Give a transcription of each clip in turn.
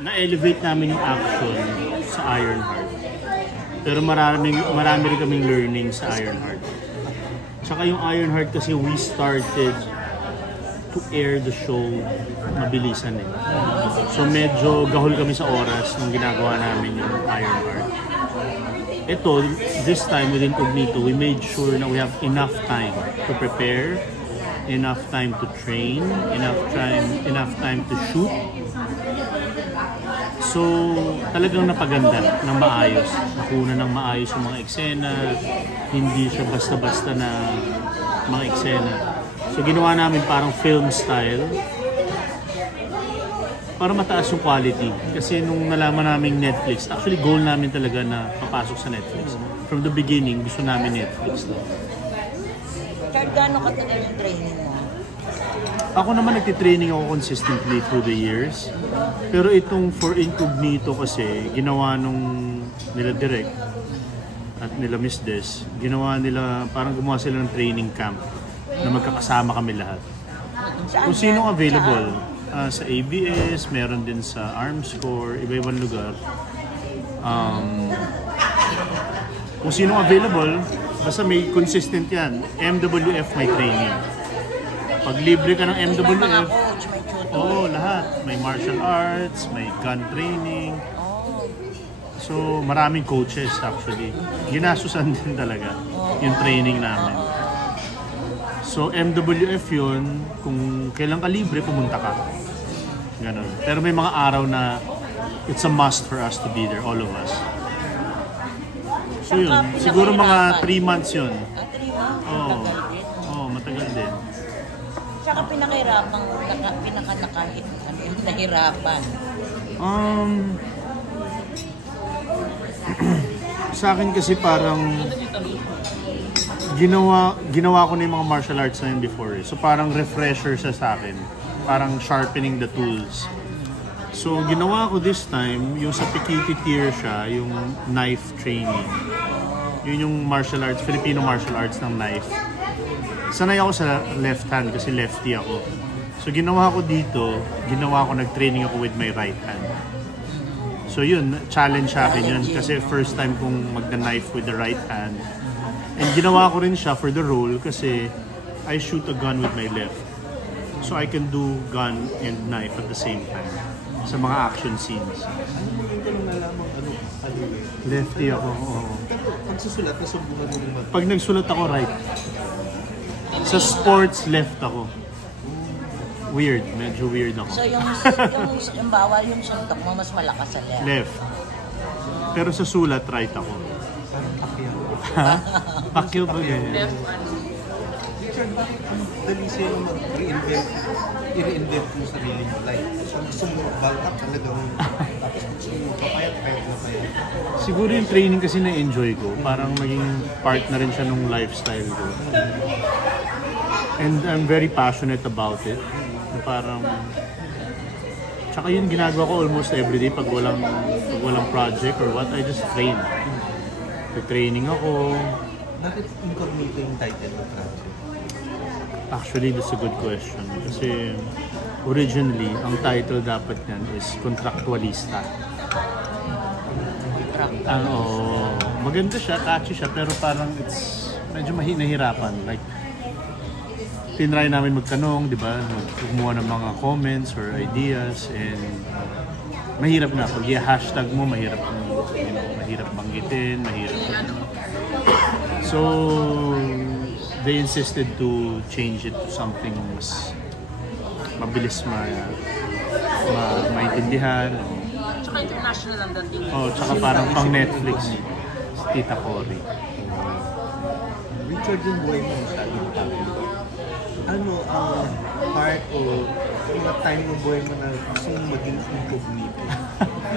na-elevate namin yung action sa Ironheart. Pero marami rin kaming learning sa Ironheart. Tsaka yung Ironheart kasi we started to air the show mabilisan eh. So medyo gahol kami sa oras nung ginagawa namin yung Ironheart. Ito, this time with Incognito, we made sure na we have enough time to prepare, enough time to train, enough time to shoot. So, talagang napaganda ng maayos. Nakuna ng maayos yung mga eksena, hindi siya basta-basta na mga eksena. So, ginawa namin parang film style para mataas yung quality. Kasi nung nalaman namin Netflix, actually goal namin talaga na papasok sa Netflix. From the beginning, gusto namin Netflix. Chard, gaano katagal yung training mo? Ako naman nagtitraining ako consistently through the years. Pero itong For Incognito kasi, ginawa nung nila Direk at nila Miss Des, ginawa nila, parang gumawa sila ng training camp na magkakasama kami lahat. Kung sinong available. Sa ABS, meron din sa Armscore, iba-ibang lugar. Kung sinong available, basta may consistent yan. MWF may training. Pag libre ka ng MWF, oo, lahat. May martial arts, may gun training. So, maraming coaches actually. Ginasusan din talaga yung training namin. So, MWF yun, kung kailan ka libre, pumunta ka. Ganon. Pero may mga araw na it's a must for us to be there, all of us. So yun, siguro mga 3 months yun. 3 months? Oo. Oo, matagal din. Tsaka pinakahirapan, nahirapan. Sa akin kasi parang ginawa ko na yung mga martial arts na yun before. So parang refresher siya sa akin. Parang sharpening the tools. So ginawa ko this time, yung sa Pikiti tier siya, yung knife training. Yun yung martial arts, Filipino martial arts ng knife. Sanay ako sa left hand kasi lefty ako. So ginawa ko dito, nag-training ako with my right hand. So yun, challenge sa akin yun kasi first time kong magna-knife with the right hand. And ginawa ko rin siya for the role kasi I shoot a gun with my left. So I can do gun and knife at the same time sa mga action scenes. Lefty ako, oo. Pagsusulat, nasubukan mo naman. Pag nagsulat ako, right. Sa sports, left ako. Weird, medyo weird ako. So yung bawal yung suntok mo, mas malakas sa left. Left. Pero sa sulat, right ako. Parang pakyaw. Ha? Pakyaw ba ganyan? Richard, bakit ang dali sa'yo i-reinvent mo sarili mo? Like, gusto mo bulk up talagang, tapos gusto mo papayat na payat. Siguro yung training kasi na-enjoy ko. Parang maging part na rin siya ng lifestyle ko. And I'm very passionate about it. Parang, tsaka yun ginagawa ko almost everyday pag walang project or what, I just train. Training ako. Bakit Incognito yung title ng project? Actually, that's a good question. Kasi originally, ang title dapat niyan is Contractualista. Maganda siya, catchy siya, pero parang it's medyo nahihirapan. Like, tinry namin magtanong, di ba? Kumuha ng mga comments or ideas, and mahirap na. Pag i-hashtag mo, mahirap banggitin, mahirap. So, they insisted to change it to something mas mabilis maintindihan. Tsaka international ang dating. Oh, tsaka parang pang Netflix. Tita Cory. Richard, yung buhay mo masyadong tabi. Ano ang part o yung time ng buhay mo na gusto mong maging incognito?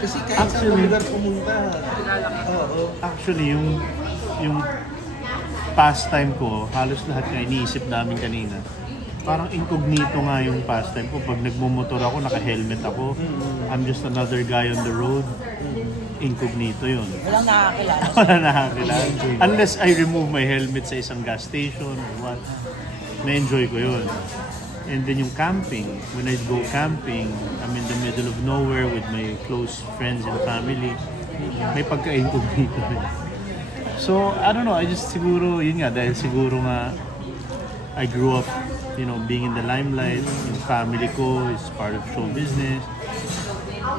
Kasi kahit sa lugar pumunta, actually, yung pastime ko, halos lahat nga iniisip namin kanina. Parang incognito nga yung pastime ko. Pag nagmumotor ako, naka-helmet ako. I'm just another guy on the road. Incognito yun. Walang nakakilala. Walang nakakilala. Unless I remove my helmet sa isang gas station or what. Na-enjoy ko yun. And then yung camping, when I go camping, I'm in the middle of nowhere with my close friends and family. May pagka-incognito rin. So, I don't know, I just siguro, yun nga, dahil siguro nga, I grew up, being in the limelight, yung family ko is part of show business.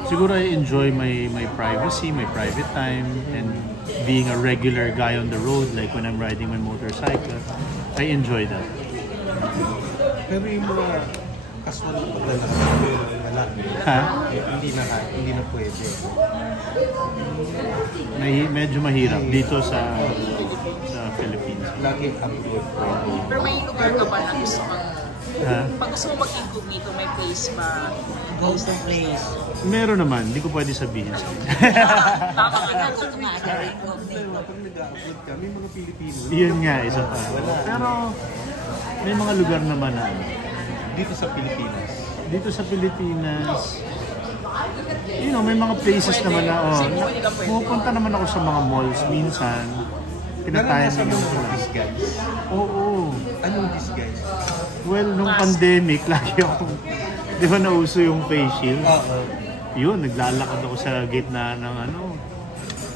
Siguro I enjoy my privacy, my private time, and being a regular guy on the road, like when I'm riding my motorcycle, I enjoy that. Pero yung mga casual na paglalaki, lalaki, Ha? hindi na pwede. Medyo mahirap dito sa Philippines. Lagi abroad. Pero may lugar ka ba na gusto kang... Ha? Pag gusto mo mag-incognito, may place ba? Go to place. Meron naman, hindi ko pwede sabihin sa Tama ka na. Gusto nga sa Pero incognito. pag nag-abroad ka, may mga Pilipino. Yun nga, isa pa. Pero may mga lugar naman na Dito sa Pilipinas. dito sa Pilipinas, may mga places naman na, pupunta naman ako sa mga malls minsan. Pinatayan Naranasan naman mo ko ng lang. disguise. Oo. Anong disguise? Well, nung pandemic, lagi ako, di ba nauso yung face shield? Oo. Yun, naglalakad ako sa gitna ng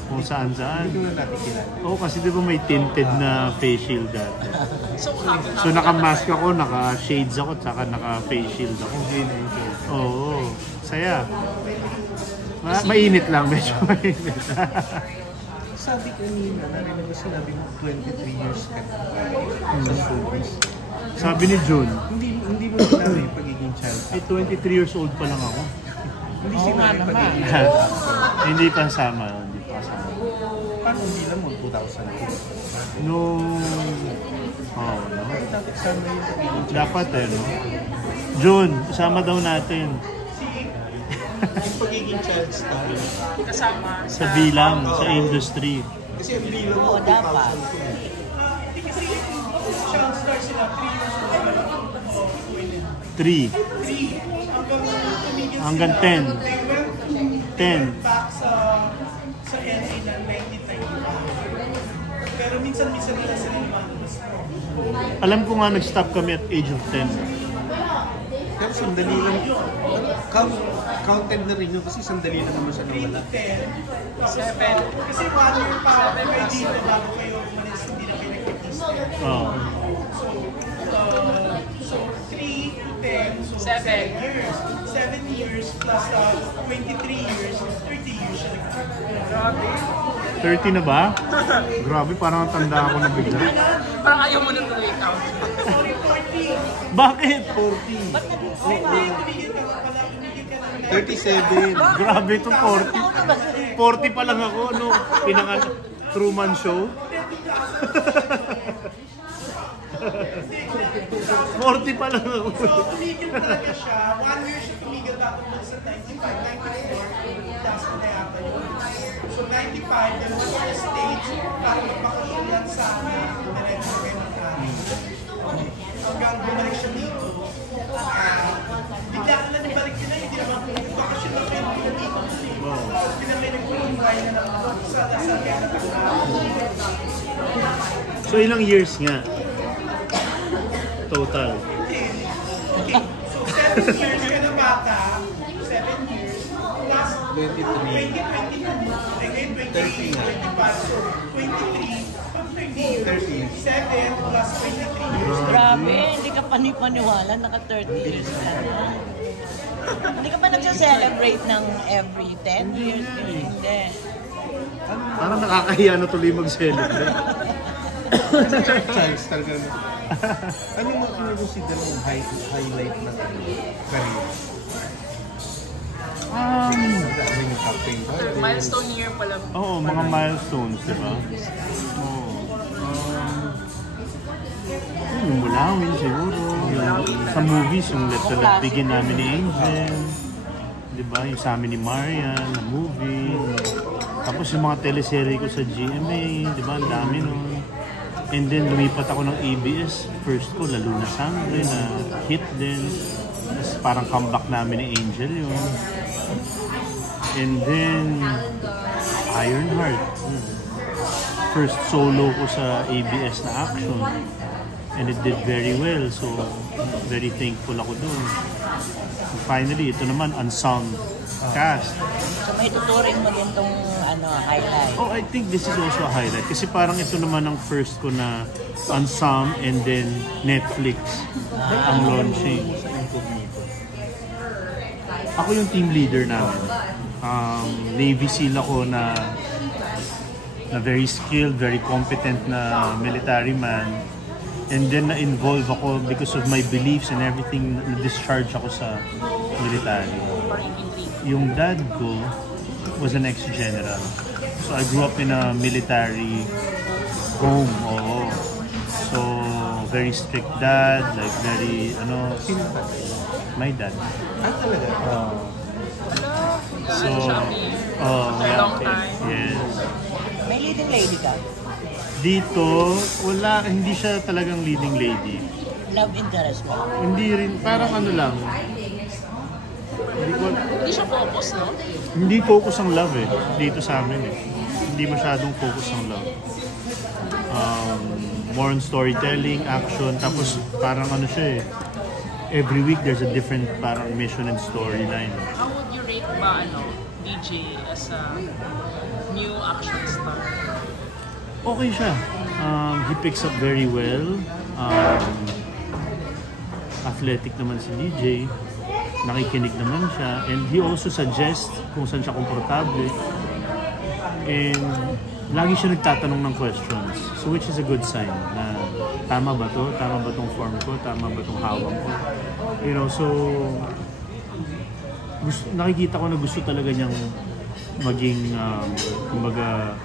kung saan-saan. Hindi ko na natin kilala. Oo, kasi di ba may tinted na face shield dati. So, So naka-mask ako, naka-shades ako, tsaka naka-face shield ako. Oo, saya. Mainit lang, medyo mainit. Sabi kanina, narinig ko sinabi mo 23 years ka sa showbiz. Sabi ni June, Hindi mo sinabi yung pagiging child. 23 years old pa lang ako. Hindi Oo nga sinabi naman. pagiging child. Hindi pa sama, hindi pa kasama. Paano hindi lang mo 2002? No. Dapat sana yung pagiging child. Dapat no? June, isama daw natin. Yung pagiging child star. kasama Sa bilang, sa industry. Kasi ang bilang mo Oo, dapat. 3. Hanggang 10. 10. sa LA na 1995. Pero minsan-minsan nila sila lumabas. Alam ko nga nag-stop kami at age of 10. Pero sandali lang. Counted na rin yun kasi sandali lang naman siya nawala. 7. Kasi 1 year pa kayo dito bago kayo umalis, hindi na kayo nag-artista. Oh. So 3 to 10, so 7. 7 years. 7 years plus 23 years, 30 years siya Grabe. 30 na ba? Grabe, parang tanda ako na bigla. Parang ayaw mo na tuloy count. Sorry, 40. Bakit? 40. Ba't naging Tumigil ka na pala, tumigil ka na. 37. Grabe to 40. 40 pa lang ako, no? Pinangan Truman Show. 40 pa lang ako. So, tumigil talaga siya. 1 year siya tumigil bago dun sa 95, 94, last na yata yun. So, 95, then went to the States para magpakasyon yan sa amin. Diretso kayo ng hanggang bumalik siya dito. Bigla ka na nabalik yun na, hindi naman bakasyon na kayo dito. Hindi na kayo nagpulungbay na naman sa kaya So ilang years nga? Total. Okay, so 7 years ka na bata, 7 years, plus 23. 2022, again 23, 25, so 23, 30 years, 7 plus 23 years. Grabe, hindi ka panipaniwala, naka 30 years ka na. Hindi ka pa nagsa-celebrate ng every 10 years? Hindi. Parang nakakahiya na tuloy mag-celebrate. Child star ka na. Ano mo kinoconsider mong highlight ng career? Ano yung captain ba? Milestone year pala. Oo, mga milestones, di ba? Oo. Yung Mulawin siguro. Yung, sa movies, yung Let the Love Begin namin ni Angel. Di ba? Yung sa amin ni Marian, na movie. Tapos yung mga teleserye ko sa GMA, di ba? Ang dami nun. And then lumipat ako ng ABS. First ko, Lalo na Sangre, na hit din. Tapos parang comeback namin ni Angel yun. And then, Ironheart. First solo ko sa ABS na action. And it did very well. So, Very thankful ako doon. Finally, ito naman, ensemble cast. So may tuturing mo din tong highlight. Oh, I think this is also a highlight. Kasi parang ito naman ang first ko na ensemble and then Netflix ang launching. Ako yung team leader namin. Navy SEAL ako na very skilled, very competent na military man. And then na-involve ako because of my beliefs and everything, na-discharge ako sa military. Yung dad ko was an ex-general. So I grew up in a military home. Oo. So, very strict dad, like very, my dad. Talaga? So, Long time. yes. May leading lady ka? Dito, wala, hindi siya talagang leading lady. Love interest mo? Hindi rin, parang lang. Hindi siya focus, no? Hindi focus ang love dito sa amin Hindi masyadong focus ang love. More on storytelling, action, tapos parang siya every week there's a different parang mission and storyline. How would you rate ba, DJ as a new action star? Okay siya. He picks up very well. Athletic naman si DJ. Nakikinig naman siya. And he also suggests kung saan siya komportable. And lagi siya nagtatanong ng questions. So which is a good sign na tama ba to? Tama ba tong form ko? Tama ba tong hawak ko? So nakikita ko na gusto talaga niyang maging kumbaga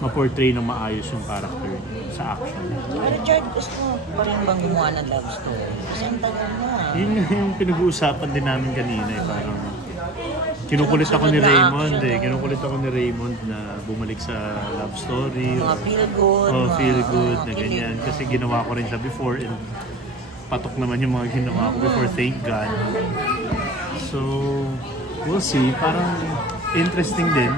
ma-portray ng maayos yung character sa action. Pero Chard, gusto mo pa rin bang gumawa ng love story? Kasi ang tagal na. Yun yung pinag-uusapan din namin kanina parang kinukulit ako ni Raymond Kinukulit ako ni Raymond na bumalik sa love story. Mga feel good. Feel good na ganyan. Kasi ginawa ko rin siya before and patok naman yung mga ginawa ko before, thank God. So, we'll see. Parang interesting din.